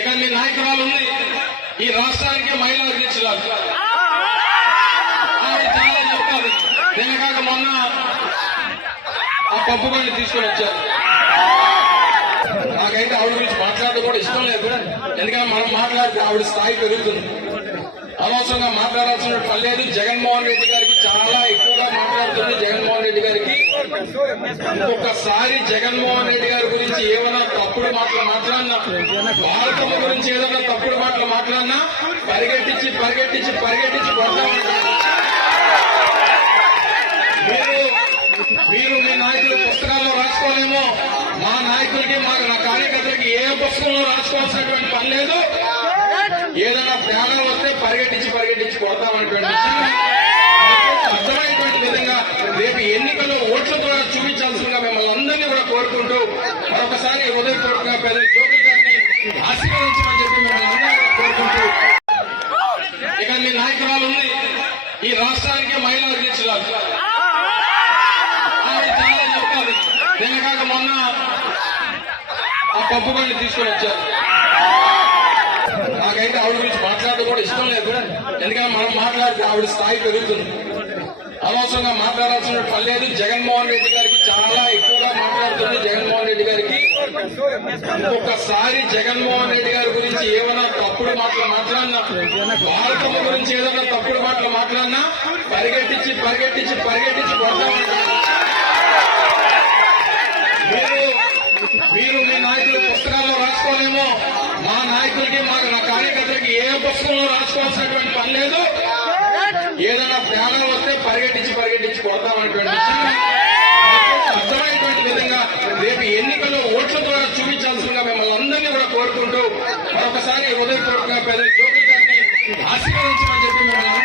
ఇక మీ నాయకురాలు ఉంది, ఈ రాష్ట్రానికి మహిళా అధ్యక్షురాలు. ఆవిడ చాలా చెప్తారు. నిన్నగాక మొన్న ఆ పప్పు బండి తీసుకొని వచ్చారు. నాకైతే ఆవిడ గురించి మాట్లాడడం కూడా ఇష్టం లేదు. ఎందుకంటే మనం మాట్లాడితే ఆవిడ స్థాయి పెరుగుతుంది. అనవసరంగా మాట్లాడాల్సిన పని లేదు. జగన్మోహన్ రెడ్డి గారికి చాలా ఎక్కువగా మాట్లాడుతుంది. జగన్మోహన్ రెడ్డి గారికి ఒక్కసారి జగన్మోహన్ రెడ్డి గారి గురించి ఏమైనా తప్పుడు మాటలు మాట్లాడినా, భారతమ్మ గురించి ఏదైనా తప్పుడు మాటలు మాట్లాడినా పరిగెట్టించి పరిగెట్టించి పరిగెట్టించి కొడతామని మీరు మీ నాయకులు పుస్తకాల్లో రాసుకోలేమో, మా నాయకులకి నా కార్యకర్తలకి ఏ పుస్తకంలో రాసుకోవాల్సినటువంటి పని లేదు. ఏదైనా తేడా వస్తే పరిగెట్టించి పరిగెట్టించి కొడతామనేటువంటి విషయాన్ని అర్థమైనటువంటి విధంగా రేపు ఎన్నికల్లో ఓట్ల ద్వారా చూపించాల్సిందిగా మిమ్మల్ని అందరినీ కూడా కోరుకుంటూ మరొకసారి హృదయపూర్వకంగా పెద్ద జోగి గారిని ఆశీర్వదించమని చెప్పి మిమ్మల్ని అందరూ కోరుకుంటూ ఇక మీ నాయకురాలు ఉంది, ఈ రాష్ట్రానికి మహిళా అధ్యక్షురాలు. ఆవిడ చాలా చెప్తారు. నిన్నగాక మొన్న ఆ పప్పు బండి తీసుకొని వచ్చారు. నాకైతే ఆవిడ గురించి మాట్లాడడం కూడా ఇష్టం లేదు. ఎందుకంటే మనం మాట్లాడితే ఆవిడ స్థాయి పెరుగుతుంది. అనవసరంగా మాట్లాడాల్సిన పని లేదు. జగన్మోహన్ రెడ్డి గారికి చాలా ఎక్కువగా మాట్లాడుతుంది. జగన్మోహన్ రెడ్డి గారికి ఒక్కసారి జగన్మోహన్ రెడ్డి గారి గురించి ఏమైనా తప్పుడు మాటలు మాట్లాడినా, భారతమ్మ గురించి ఏదైనా తప్పుడు మాటలు మాట్లాడినా పరిగెట్టించి పరిగెట్టించి పరిగెట్టించి కొడతామని మీరు మీ నాయకులు పుస్తకాల్లో రాసుకోలేమో, మా నాయకులకి నా కార్యకర్తలకి ఏ పుస్తకంలో రాసుకోవాల్సినటువంటి పని లేదు. ఏదైనా తేడా వస్తే పరిగెట్టించి పరిగెట్టించి కొడతామనేటువంటి విషయాన్ని అర్థమైనటువంటి విధంగా రేపు ఎన్నికల్లో ఓట్ల ద్వారా చూపించాల్సిందిగా మిమ్మల్ని అందరినీ కూడా కోరుకుంటూ మరొకసారి హృదయపూర్వకంగా పెద్ద జోగి గారిని ఆశీర్వదించమని చెప్పి మిమ్మల్ని